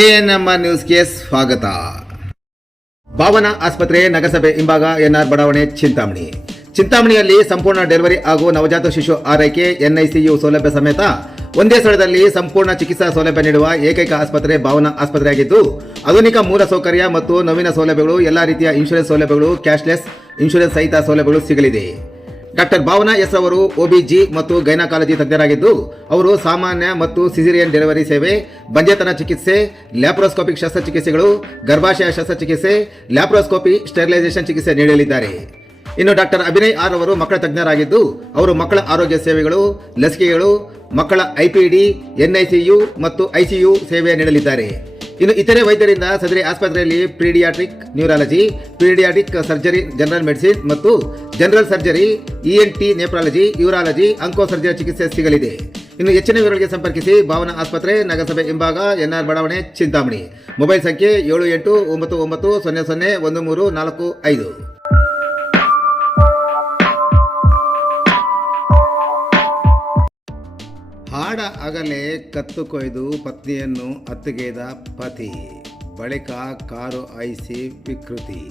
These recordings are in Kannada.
ಎಎನ್ಎಂ ನ್ಯೂಸ್ಗೆ ಸ್ವಾಗತ. ಭಾವನಾ ಆಸ್ಪತ್ರೆ ನಗರಸಭೆ ಹಿಂಭಾಗ ಎನ್ಆರ್ ಬಡಾವಣೆ ಚಿಂತಾಮಣಿಯಲ್ಲಿ ಸಂಪೂರ್ಣ ಡೆಲಿವರಿ ಹಾಗೂ ನವಜಾತ ಶಿಶು ಆರೈಕೆ ಎನ್ಐಸಿಯು ಸೌಲಭ್ಯ ಸಮೇತ ಒಂದೇ ಸ್ಥಳದಲ್ಲಿ ಸಂಪೂರ್ಣ ಚಿಕಿತ್ಸಾ ಸೌಲಭ್ಯ ನೀಡುವ ಏಕೈಕ ಆಸ್ಪತ್ರೆ ಭಾವನಾ ಆಸ್ಪತ್ರೆಯಾಗಿದ್ದು, ಆಧುನಿಕ ಮೂಲ ಸೌಕರ್ಯ ಮತ್ತು ನವೀನ ಸೌಲಭ್ಯಗಳು, ಎಲ್ಲಾ ರೀತಿಯ ಇನ್ಶೂರೆನ್ಸ್ ಸೌಲಭ್ಯಗಳು, ಕ್ಯಾಶ್ಲೆಸ್ ಇನ್ಶೂರೆನ್ಸ್ ಸಹಿತ ಸೌಲಭ್ಯಗಳು ಸಿಗಲಿದೆ. ಡಾಕ್ಟರ್ ಭಾವನಾ ಎಸ್ ಅವರು OBG ಮತ್ತು ಗೈನಕಾಲಜಿ ತಜ್ಞರಾಗಿದ್ದು, ಅವರು ಸಾಮಾನ್ಯ ಮತ್ತು ಸಿಸೇರಿಯನ್ ಡೆಲಿವರಿ ಸೇವೆ, ಬಂಜೆತನ ಚಿಕಿತ್ಸೆ, ಲ್ಯಾಪ್ರೋಸ್ಕೋಪಿಕ್ ಶಸ್ತ್ರಚಿಕಿತ್ಸೆಗಳು, ಗರ್ಭಾಶಯ ಶಸ್ತ್ರಚಿಕಿತ್ಸೆ, ಲ್ಯಾಪ್ರೋಸ್ಕೋಪಿ ಸ್ಟೆರಿಲೈಸೇಷನ್ ಚಿಕಿತ್ಸೆ ನೀಡಲಿದ್ದಾರೆ. ಇನ್ನು ಡಾಕ್ಟರ್ ಅಭಿನಯ್ ಆರ್ ಅವರು ಮಕ್ಕಳ ತಜ್ಞರಾಗಿದ್ದು, ಅವರು ಮಕ್ಕಳ ಆರೋಗ್ಯ ಸೇವೆಗಳು, ಲಸಿಕೆಗಳು, ಮಕ್ಕಳ IPD, NICU ಮತ್ತು ICU ಸೇವೆ ನೀಡಲಿದ್ದಾರೆ. ಇನ್ನು ಇತರೆ ವೈದ್ಯರಿಂದ ಸದರಿ ಆಸ್ಪತ್ರೆಯಲ್ಲಿ pediatric neurology, pediatric surgery, general medicine ಮತ್ತು general surgery, ENT nephrology, urology, onco surgery ಚಿಕಿತ್ಸೆ ಸಿಗಲಿದೆ. ಇನ್ನು ಹೆಚ್ಚಿನ ವಿವರಗಳಿಗೆ ಸಂಪರ್ಕಿಸಿ ಭಾವನಾ ಆಸ್ಪತ್ರೆ, ನಗರಸಭೆ ಹಿಂಭಾಗ, ಎನ್ಆರ್ ಬಡಾವಣೆ, ಚಿಂತಾಮಣಿ. ಮೊಬೈಲ್ ಸಂಖ್ಯೆ 7899001345. ಹಾಡ ಆಗಲೇ ಕತ್ತು ಕೊಯ್ದು ಪತ್ನಿಯನ್ನು ಹತ್ಯೆಗೈದ ಪತಿ, ಬಳಿಕ ಕಾರು ಹಾಯಿಸಿ ವಿಕೃತಿ.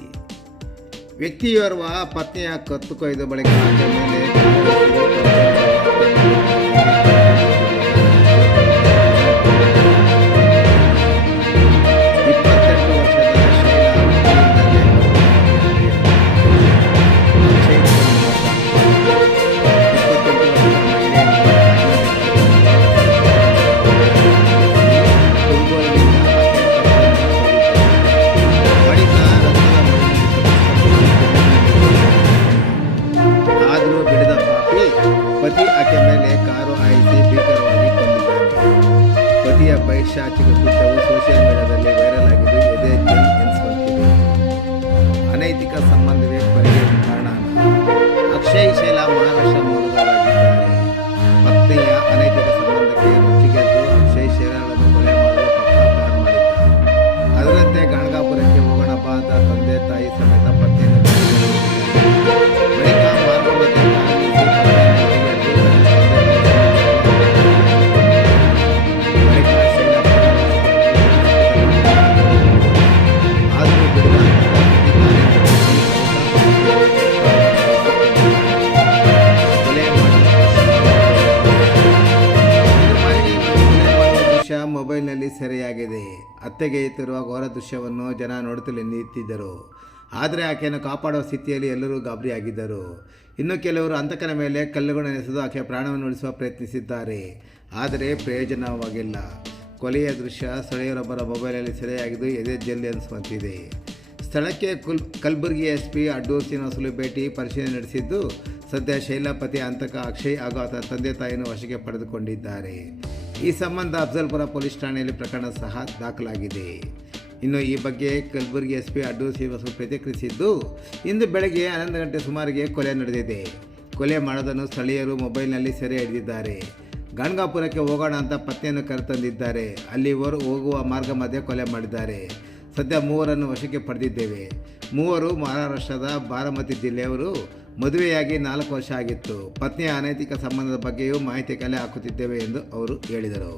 ವ್ಯಕ್ತಿಯೋರ್ವ ಪತ್ನಿಯ ಕತ್ತು ಕೊಯ್ದು ಬಳಿಕ ಆಕೆ ಮೇಲೆ ಪತಿ ಆಕೆ ಮೇಲೆ ಕಾರು ಹಾಯಿಸಿ ಭೀಕರವಾಗಿ ಕೊಂದಿದ್ದಾನೆ. ಪತಿಯ ಪೈಶಾಚಿಕ ಕೃತ್ಯವು ಸೋಷಿಯಲ್ ಮೀಡಿಯಾದಲ್ಲಿ ವೈರಲ್ ಆಗಿದ್ದು ಎದೆ ಜಲ್ ಎನಿಸುವಂತಿದೆ. ಅನೈತಿಕ ಸಂಬಂಧವೇ ಕೊಲೆಗೆ ಕಾರಣ. ಅಕ್ಷಯ್ ಶೈಲಾ ಮಹಾರಾಷ್ಟ್ರ ಮೂಲದವರಾಗಿದ್ದಾರೆ. ಪತ್ನಿಯ ಅನೈತಿಕ ಸಂಬಂಧಕ್ಕೆ ರುಚಿಗೆದ್ದು ಅಕ್ಷಯ್ ಶೈಲಾಳನ್ನು ಕೊಲೆ ಮಾಡಲು ಪಕ್ಕ ಪ್ಲಾನ್ ಮಾಡಿದ್ದ. ಅದರಂತೆ ಗಣಗಾಪುರಕ್ಕೆ ಹೋಗೋಣ ಬಾ ಅಂತ ತಂದೆ ತಾಯಿ ಸಮೇತ ಪತ್ನಿಯನ್ನು ಬಳಿಕ ಮಾರ್ಗಮಧ್ಯೆ ಮೊಬೈಲ್ನಲ್ಲಿ ಸೆರೆಯಾಗಿದೆ. ಹತ್ಯೆಗೈಯುತ್ತಿರುವ ಘೋರ ದೃಶ್ಯವನ್ನು ಜನ ನೋಡುತ್ತಲೇ ನಿಂತಿದ್ದರು. ಆದರೆ ಆಕೆಯನ್ನು ಕಾಪಾಡುವ ಸ್ಥಿತಿಯಲ್ಲಿ ಎಲ್ಲರೂ ಗಾಬರಿಯಾಗಿದ್ದರು. ಇನ್ನು ಕೆಲವರು ಹಂತಕನ ಮೇಲೆ ಕಲ್ಲುಗಳನ್ನು ಎಸೆದು ಆಕೆಯ ಪ್ರಾಣವನ್ನು ಉಳಿಸುವ ಪ್ರಯತ್ನಿಸಿದ್ದಾರೆ. ಆದರೆ ಪ್ರಯೋಜನವಾಗಿಲ್ಲ. ಕೊಲೆಯ ದೃಶ್ಯ ಸ್ಥಳೀಯರೊಬ್ಬರ ಮೊಬೈಲಲ್ಲಿ ಸೆರೆಯಾಗಿದ್ದು ಎದೆ ಜಲ್ಲಿ ಅನಿಸುವಂತಿದೆ. ಸ್ಥಳಕ್ಕೆ ಕಲಬುರಗಿ SP ಅಡ್ಡೂರು ಶ್ರೀನಿವಾಸುಲು ಭೇಟಿ ಪರಿಶೀಲನೆ ನಡೆಸಿದ್ದು, ಸದ್ಯ ಶೈಲಾ ಪತಿ ಹಂತಕ ಅಕ್ಷಯ್ ಹಾಗೂ ಆತನ ತಂದೆ ತಾಯಿಯನ್ನು ವಶಕ್ಕೆ ಪಡೆದುಕೊಂಡಿದ್ದಾರೆ. ಈ ಸಂಬಂಧ ಅಫ್ಜಲ್ಪುರ ಪೊಲೀಸ್ ಠಾಣೆಯಲ್ಲಿ ಪ್ರಕರಣ ಸಹ ದಾಖಲಾಗಿದೆ. ಇನ್ನು ಈ ಬಗ್ಗೆ ಕಲಬುರಗಿ SP ಅಡ್ಡೂರು ಶ್ರೀನಿವಾಸುಲು ಪ್ರತಿಕ್ರಿಯಿಸಿದ್ದು, ಇಂದು ಬೆಳಗ್ಗೆ 11 ಗಂಟೆ ಸುಮಾರಿಗೆ ಕೊಲೆ ನಡೆದಿದೆ. ಕೊಲೆ ಮಾಡೋದನ್ನು ಸ್ಥಳೀಯರು ಮೊಬೈಲ್ನಲ್ಲಿ ಸೆರೆ ಹಿಡಿದಿದ್ದಾರೆ. ಗಣಗಾಪುರಕ್ಕೆ ಹೋಗೋಣ ಅಂತ ಪತ್ನಿಯನ್ನು ಕರೆತಂದಿದ್ದಾರೆ. ಅಲ್ಲಿ ಹೋಗುವ ಮಾರ್ಗ ಮಧ್ಯೆ ಕೊಲೆ ಮಾಡಿದ್ದಾರೆ. ಸದ್ಯ 3 ವಶಕ್ಕೆ ಪಡೆದಿದ್ದೇವೆ. 3 ಮಹಾರಾಷ್ಟ್ರದ ಬಾರಾಮತಿ ಜಿಲ್ಲೆಯವರು. ಮದುವೆಯಾಗಿ 4 ವರ್ಷ ಆಗಿತ್ತು. ಪತ್ನಿಯ ಅನೈತಿಕ ಸಂಬಂಧದ ಬಗ್ಗೆಯೂ ಮಾಹಿತಿ ಕಲೆ ಹಾಕುತ್ತಿದ್ದೇವೆ ಎಂದು ಅವರು ಹೇಳಿದರು.